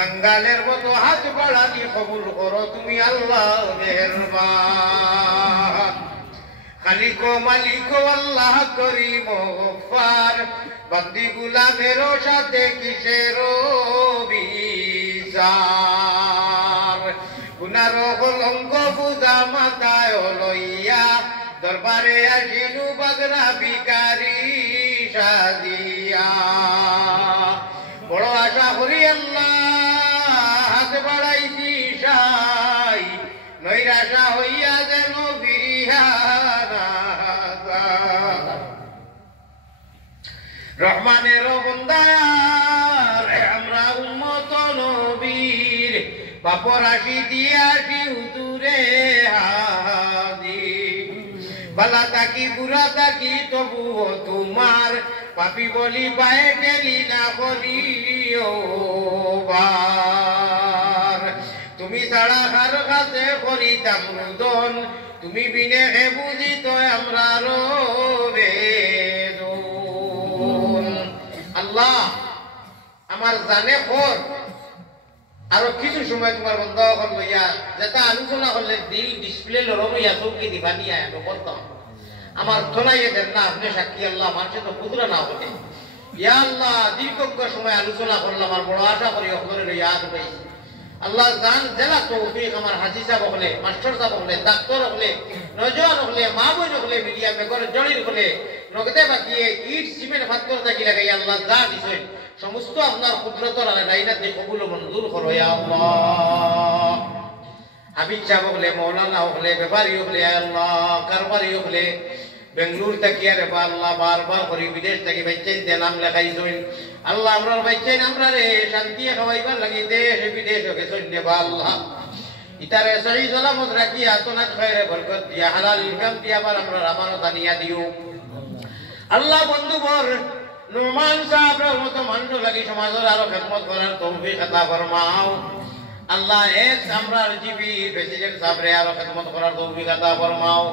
कंगालेर मतो हाथ बाड़ानी कबूल करो तुमी अल्लाह मेहरबान खालिको मालिको अल्लाह करीमो गफ्फार बंदी गुलामेरो साथे किसेरो বিচার গুনারো কলঙ্ক বুঝা মাথায় লইয়া দরবারে আসিনু বাগরা ভিখারি সাজিয়া বড় আশা করি আল্লাহ হাত বাড়াইছি সাই নৈরাশা হইয়া যেন বিরিহানা রহমানের বন্দায়ার আমরা উম্মত নবীর বাপর আসি দিয়ে আসি হুজুরে হাজির বালা তাকি বুড়া তাকি তবুও তোমার পাপি বলি পায়ে ঠেলি না করিও বার তুমি ছাড়া কার কাছে করিতাম রুদন তুমি বিনে হে বুঝি তো আমরা রবে আল্লাহ আমার জানে খর আরো কিছু সময় তোমার বন্ধ কর লইয়া যেটা আলোচনা করলে দিল ডিসপ্লে লরম হইয়া চৌকি দিবা নিয়ে আমি করতাম আমার তোলাই দেন না আপনি সাক্ষী আল্লাহ মানুষের তো বুঝরা না হতে ইয়া আল্লাহ দীর্ঘজ্ঞ সময় আলোচনা করলাম আমার বড় আশা করি অকরে লইয়া আসবে আল্লাহ জান জেলা তৌফিক আমার হাজি সাহেব হলে মাস্টার সাহেব হলে ডাক্তার হলে নজওয়ান হলে মা বোন হলে মিডিয়া মেকর জড়ির হলে নগদে বাকিয়ে ইট সিমেন্ট পাথর থাকি লাগাই আল্লাহ যা দিছেন সমস্ত আপনার কুদরতর আলাইনাতে কবুল মঞ্জুর করো ইয়া আল্লাহ হাবিব সাহেব হলে মৌলানা হলে ব্যাপারী হলে আল্লাহ কারবারি হলে বেঙ্গলুর থেকে আরে আল্লাহ বারবার করি বিদেশ থেকে বাইচেন যে নাম লেখাইছেন আল্লাহ আমরার বাইচেন আমরা রে শান্তি খাওয়াইবার লাগি দেশ বিদেশ গেছেন দেবা আল্লাহ ইতারে সহি সালামত রাখি আতনাত খয়রে বরকত দিয়া হালাল ইনকাম দিয়া আবার আমরা আমানত আনিয়া দিও আল্লাহ বন্ধুবর নুমান সাহেবের মতো মানুষ লাগি সমাজের আরো খেদমত করার তৌফিক আতা ফরমাও আল্লাহ এক আমরার জিবি প্রেসিডেন্ট সাহেবরে আরো খেদমত করার তৌফিক আতা ফরমাও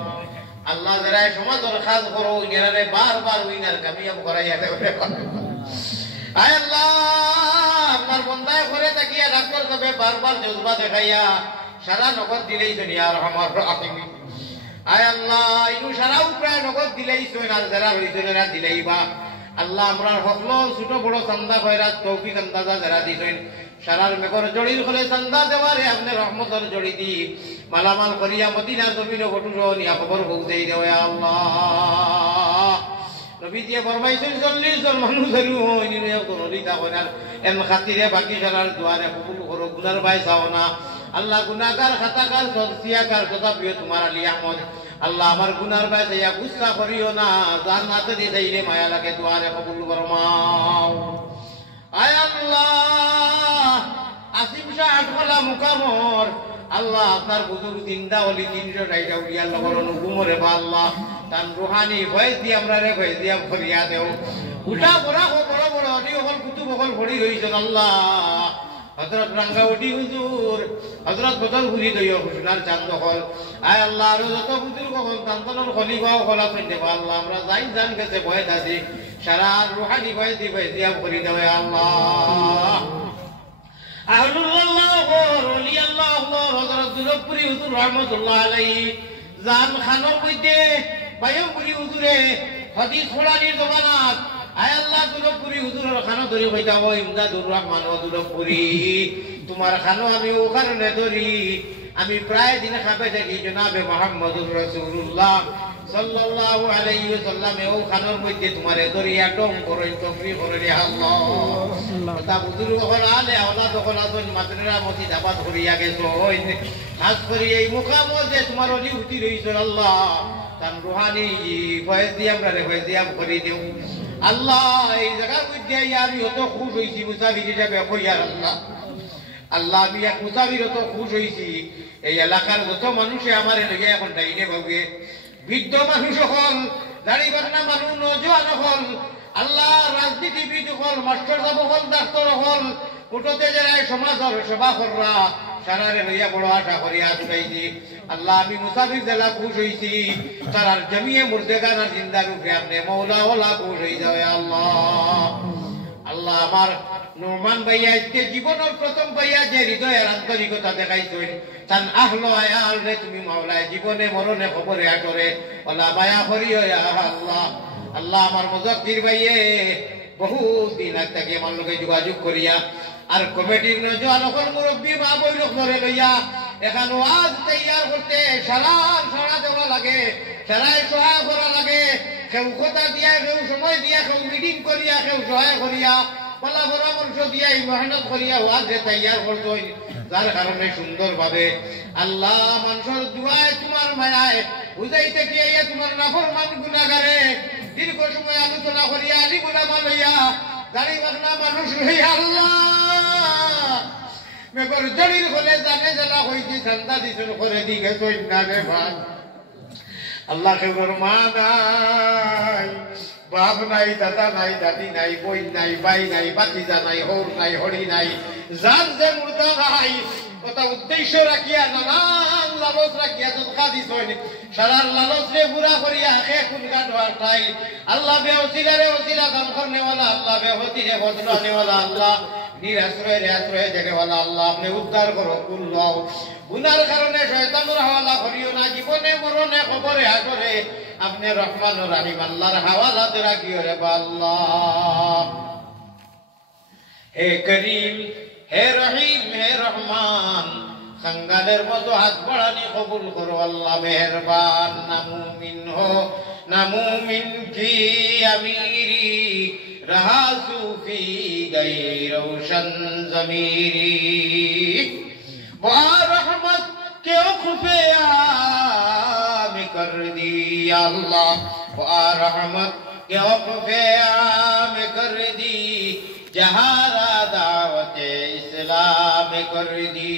আল্লাহ যারা সমাজের কাজ করো ইনারে বারবার উইনার কামিয়াব করাইয়া দেবে আয় আল্লাহ আপনার বন্দায় করে তাকিয়া ডাক্তার সাহেব বারবার জজবা দেখাইয়া সারা নগদ দিলেই দুনিয়া রহমান রাহিম আয় আল্লাহ ইনু সারা উপরে নগদ দিলেই সোনার যারা হইছে না দিলেইবা আল্লাহ আমরা হকল ছোট বড় চান্দা খয়রাত তৌফিক আন্দাজা যারা দিছেন সারার মেকর জড়ির করে চান্দা দেওয়ারে আপনি রহমতর জড়ি দি মালামাল করিয়া মদিনা জমিন বটুর নিয়া খবর পৌঁছাই দেও আল্লাহ নবী দিয়ে ফরমাইছেন 40 জন মানুষ নদীতা করার এম খাতিরে বাকি সারার দুয়ারে কবুল করো গুনার ভাই চাও না আল্লাহ গুনাহগার খাতাকার সদসিয়াকার তথাপিও তোমার আলী আহমদ আল্লাহ আমার গুনার ভাই চাইয়া গুসা করিও না জান্নাতে দিয়ে যাইলে মায়া লাগে দুয়ারে কবুল ফরমাও আয় আল্লাহ আসিম শাহ আটকলা মুকামর আল্লাহ আপনার বুজুর্গ জিন্দা হলি 300 টাইটা উলিয়া লগর অনুগুমরে বা আল্লাহ তান রুহানি ভয় দিয়ে আমরা রে ভয় দিয়া ফরিয়া দেও উঠা বড় বড় বড় অডি হল কুতুব হল ভরি রইছেন আল্লাহ হযরত রাঙ্গাউটি হুজুর হযরত বদল ঘুরি দইও হুজুরার চাঁদ হল আয় আল্লাহ আর যত বুজুর্গ হল তান্তনর খলিফা হল আছেন দেবা আল্লাহ আমরা জান গেছে ভয় দাসি সারা রুহানি ভয় দিয়া ফরি দেও আল্লাহ আহলুল্লাহ ওলি আল্লাহ হযরত দুলপুরি হুজুর রহমাতুল্লাহ আলাইহি জান খানের মধ্যে বায়ুপুরি হুজুরে হাদিস পড়ানির জমানাত আয় আল্লাহ দুলপুরি হুজুরের খানা ধরি হইতাম ইমদাদুর রহমান দুলপুরি তোমার খানো আমি ও কারণে ধরি আমি প্রায় দিন খাবে দেখি জনাবে মুহাম্মদুর রাসূলুল্লাহ সাল্লাল্লাহু আলাইহি ওয়াসাল্লাম ও খানোর মধ্যে তোমারে ধরিয়া ডং করই তফরি করে রে আল্লাহ তা বুজুর্গ হল আলে আওলাদ হল আসন মাদ্রাসা মতি দাবাত করিয়া গেছো খাস করি এই মুকামত যে তোমার অলি উঠি রইছো আল্লাহ তান রুহানি ফয়েজ দিয়া আমরা রে ফয়েজ দিয়া করি দেও আল্লাহ এই জায়গার মধ্যে আমি অত খুশ হইছি মুসাফির হিসাবে কইয়ার আল্লাহ আল্লাহ আমি এক মুসাফির অত খুশ হইছি এই এলাকার যত মানুষে আমার লইয়া এখন ডাইনে ভাবে বৃদ্ধ মানুষ হল দাড়ি বাটনা মানুষ নজওয়ান হল আল্লাহ রাজনীতিবিদ হল মাস্টার সাহেব হল ডাক্তার হল কোটোতে যারা সমাজের সেবা কররা সারারে লইয়া বড় আশা করিয়া আসবাইছি আল্লাহ আমি মুসাফির জেলা খুশ হইছি সারার জমিয়ে মুর্দেগান আর জিন্দা রূপে আপনি মৌলা ওলা খুশ হয়ে যাবে আল্লাহ আল্লাহ আমার নোমান ভাইয়া আজকে জীবনের প্রথম ভাইয়া যে হৃদয়ের আন্তরিকতা দেখাইছেন তান আহলো আয়াল রে তুমি মাওলায় জীবনে মরণে খবরে আটরে ওলা মায়া করিও ইয়া আল্লাহ। আল্লাহ আমার মুজাক্কির ভাইয়ে বহুত দিন আগ থেকে আমার লোকে যোগাযোগ করিয়া আর কমিটির নজওয়ান হল মুরব্বী মা বৈরক ধরে লইয়া এখন ওয়াজ তৈয়ার করতে সারা দেওয়া লাগে, সারাই সহায় করা লাগে, কেউ কথা দিয়া, কেউ সময় দিয়া, কেউ মিটিং করিয়া, কেউ সহায় করিয়া, বলা পরামর্শ দিয়া, মেহনত করিয়া ওয়াজে তৈয়ার করতে, যার কারণে সুন্দরভাবে আল্লাহ মানুষের দুয়ায় তোমার মায়ায় বুঝাইতে গিয়ে তোমার নাফরমান গুনাহগারে দীর্ঘ সময় আলোচনা করিয়া আলী গুলামা লইয়া দাড়ি বাগনা মানুষ লইয়া আল্লাহ মেঘর জড়ির হলে জানে জেলা হইতে ঠান্ডা দিছিল করে দিকে সৈন্যারে ভাই আল্লাহ কেবর মা নাই, বাপ নাই, দাদা নাই, দাদি নাই, বই নাই, বাই নাই, বাতিজা নাই, হর নাই, হরি নাই, যার যে মুর্দা নাই কথা উদ্দেশ্য রাখিয়া নানান লালচ রাখিয়া যৎকা দিছেন সারার লালচ রে বুড়া করিয়া হে কোন গান ঠাই আল্লাহ বেওসিলা রে ওসিলা কাম করনেওয়ালা আল্লাহ বেহতি রে বদলানেওয়ালা আল্লাহ নিরাশ্রয় রে আশ্রয় দেনেওয়ালা আল্লাহ আপনি উদ্ধার করো কুল্লাও গুনার কারণে শয়তানের হাওয়ালা করিও না, জীবনে মরণে খবরে আগরে আপনি রহমান ও রাহিম আল্লাহর হাওয়ালাতে রাখিও রে আল্লাহ। হে করিম, হে রহিম, হে রহমান, খঙ্গালের মতো হাত বাড়ানি কবুল করো আল্লাহ মেহেরবান। না মুমিন হো না মুমিন কি আমিরি রহা সুফি গই রোशन জमीरी रहमत के खुफे आम कर दी अल्लाह, रहमत के खुफे आम कर दी, जहारा दावत इस्लाम कर दी।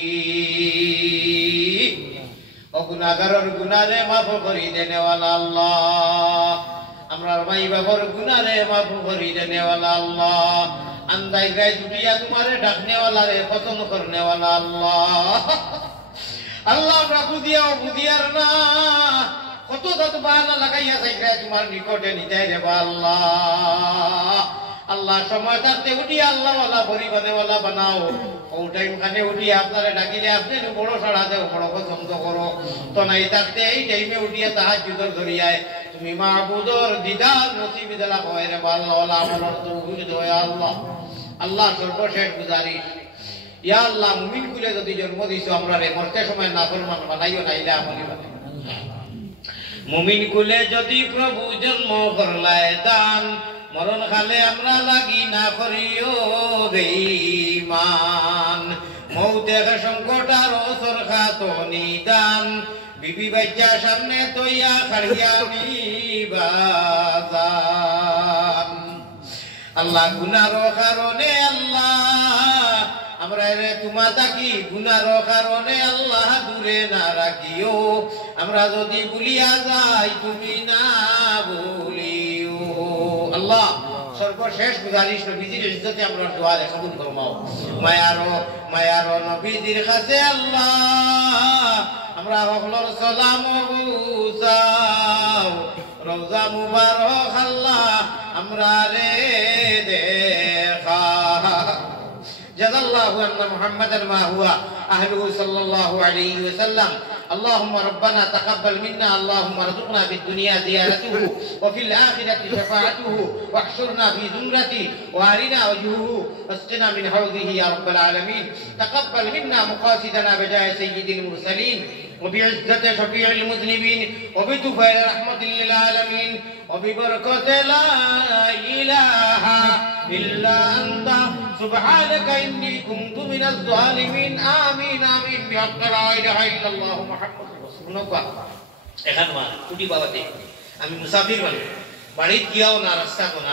ओ गुनाहगारों गुनाहे माफ करी देने वाला अल्लाह, আমরার ভাই বাবার গুনাহে মাফ করি দেने वाला अल्लाह, अंदाज गाय जुटिया तुम्हारे ढकने वाला रे पसंद करने वाला अल्लाह। अल्लाह আমরা বুদিয়া বুদিয়ার না কত যত বাহানা লাগাইয়া চাইরা তোমার নিকটে নিতে দেবা আল্লাহ। আল্লাহ সময় থাকতে উঠিয়া আল্লাহ ওয়ালা পরিবারে ওয়ালা বানাও, ও টাইম খানে উঠিয়া আপনারে ডাকিলে আপনি বড় সাড়া দেও, বড় পছন্দ করো, তো নাই থাকতে এই টাইমে উঠিয়া তাহাজ্জুদের দরিয়ায় তুমি মাহবুদর দিদার নসিব দিলা হয় রে আল্লাহ। ওয়ালা আমলর তৌফিক দেও আল্লাহ। আল্লাহ সর্বশেষ গুজারিশ ইয়া আল্লাহ মুমিন কুলে যদি জন্ম দিছো আমরা রে মরতে সময় নাফরমান বানাইও নাইলা আমলি বানাই। মুমিন কুলে যদি প্রভু জন্ম করলায় দান, মরণ খালে আমরা লাগি না করিও বেঈমান। মৌতের সংকট আর অসর খাত নিদান, বিবি বাচ্চা সামনে তৈয়া খাড়িয়া নিবাজান। আল্লাহ গুনার কারণে আল্লাহ আমরা রে তোমা থাকি, গুনার কারণে আল্লাহ দূরে না রাখিও, আমরা যদি ভুলিয়া যাই তুমি না ভুলিও আল্লাহ। সর্বশেষ গুজারিশ নবীজির ইজ্জতে আমরা দোয়া কবুল ফরমাও। মায়ারো নবীজির কাছে আল্লাহ আমরা সকলের সালাম বুঝাও, রওজা মুবারক আল্লাহ আমরা রে দেখা। জাযাল্লাহু আন্না মুহাম্মাদান মা হুয়া আহলুহু সাল্লাল্লাহু আলাইহি ওয়াসাল্লাম। اللهم ربنا تقبل منا، اللهم ارزقنا في الدنيا زيارته وفي الآخرة شفاعته واحشرنا في زمرته وارنا وجهه واسقنا من حوضه يا رب العالمين. تقبل منا مقاصدنا بجاه سيد المرسلين وبعزة شفيع المذنبين وبتفضل رحمة للعالمين وببركة لا إله إلا أنت سبحانك إني كنت من الظالمين آمين آمين بحق لا إله إلا الله محمد رسول الله। এখান মা কুটি বাবাতে আমি মুসাফির মানুষ, বাড়িতে গিয়াও না রাস্তা কোন